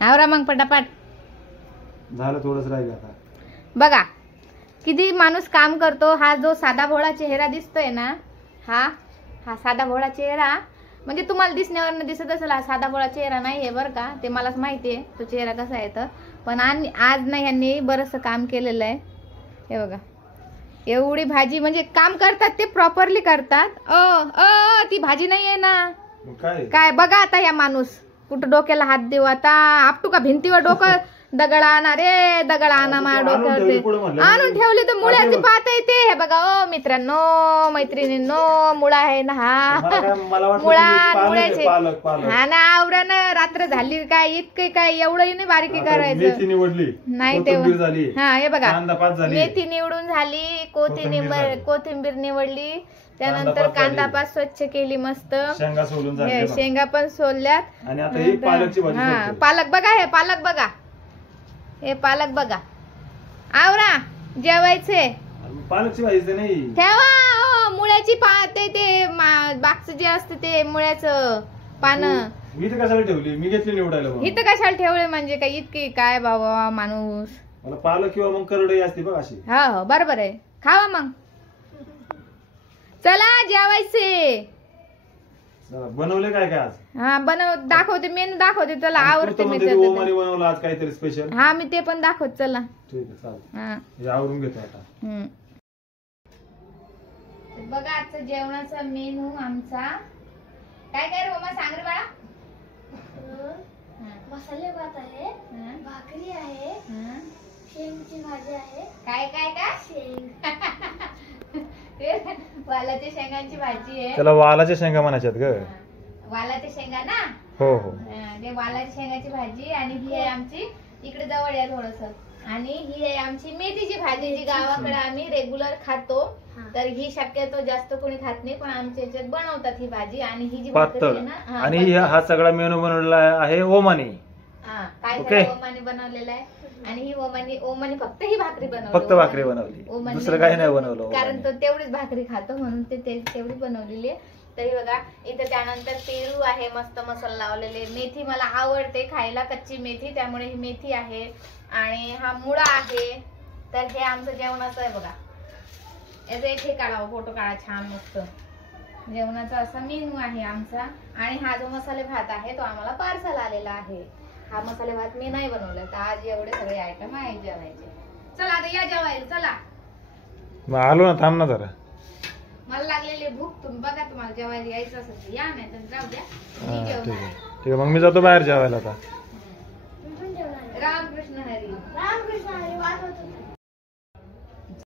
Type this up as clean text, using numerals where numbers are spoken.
आवरा मग पटापट. झालं थोडंच राहिलं आता. बघा किती माणूस काम करतो. हा जो साधा भोळा चेहरा दिसतोय ना, हा साधा भोळा चेहरा म्हणजे तुम्हाला दिसण्यावरनं दिसत असेल हा साधा भोळा चेहरा नाहीये बरं का, ते मलाच माहिती आहे तो चेहरा कसा आहे तर. पण आज ना ह्यांनी बरंचसं काम केलेलं आहे. हे बघा एवढी भाजी म्हणजे काम करतात ते प्रॉपरली करतात. ती भाजी नाही आहे ना. काय बघा आता या माणूस कुठं डोक्याला हात देऊ आता. आपटू का भिंतीवर डोकं. दगड आणा रे दगड आणा मा डोक्यावर आणून ठेवली तर मुळ्याची पात येते. हे बघा ओ मित्रांनो मैत्रिणींनो, मुळा आहे ना हा. मुळ्याचे हा ना. आवरण रात्र झाली काय इतके काय एवढं नाही बारीकी करायचं नाही तेव्हा. हा हे बघा मेथी निवडून झाली, कोथिंबीर निवडली, त्यानंतर कांदा पात स्वच्छ केली मस्त, शेंगा पण सोलल्यात. हा पालक बघा, हे पालक बघा, हे पालक बघा. आवरा जेवायचे. पालकची भाजी नाही ठेवा. मुळ्याची पात ते बागच जे असते ते मुळ्याचं पानं. मी तर कशाला ठेवली, मी घेतली निवडायला. इथं कशाला ठेवले म्हणजे काय इतकी काय बाबा माणूस. मला पालक किंवा मग करडई असते बघ अशी. हो बरोबर आहे. खावा मग. चला जेवायचे. बनवले काय काय आज. हा दाखवते मेनू दाखवते. चला आवडते मी बनवलं आज काहीतरी स्पेशल. हा मी ते पण दाखवते. चला ठीक आहे चालेल. आवरून घेतो आता. बघा आजचा जेवणाचा मेनू आमचा काय काय रे मम्मा सांग रे बाळा. मसाले भात आहे, भाकरी आहे, शेंगची भाजी आहे. काय काय काय शेंग वालाच्या शेंगांची भाजी आहे. त्याला वालाच्या शेंगा म्हणायच्यात ग. वालाच्या शेंगा ना. हो हो ते वालाच्या शेंगाची भाजी. आणि ही आहे आमची इकडे जवळ आहे थोडस. आणि ही आहे आमची मेथीची भाजी जी गावाकडे आम्ही रेग्युलर खातो. तर ही शक्यतो जास्त कोणी खात नाही पण आमच्या याच्यात बनवतात ही भाजी. आणि ही जी पातळ. आणि हा सगळा मेनू बनवलेला आहे ओमानी. काय ओमानी बनवलेला आहे. आणि ही ओमानी फक्त ही भाकरी बनवली. फक्त भाकरी बनवली, दुसरं काही नाही बनवलं. कारण तो तेवढीच भाकरी खातो म्हणून ते तेवढी बनवलेली आहे. तरी बघा इथं त्यानंतर पेरू आहे मस्त मसाला लावलेले. मेथी मला आवडते खायला, कच्ची मेथी, त्यामुळे ही मेथी आहे. आणि हा मुळा आहे. तर हे आमचं जेवणाचं आहे बघा. याचा एक हे काढा फोटो काढा छान मस्त. जेवणाचा असा मेनू आहे आमचा. आणि हा जो मसाले भात आहे तो आम्हाला पार्सल आलेला आहे. हा मसाले भात मी नाही बनवला. तर आज एवढे सगळे आयटम आहे जेवायचे. चला आता या जेवायला चला. आलो ना, थांब ना जरा. मला लागलेली भूक. तुम्ही बघा तुम्हाला जेवायला यायचं असेल या, नाही तर जाऊ द्या. ठीक आहे मग मी जातो बाहेर जेवायला आता. रामकृष्ण हरी. रामकृष्ण हरी.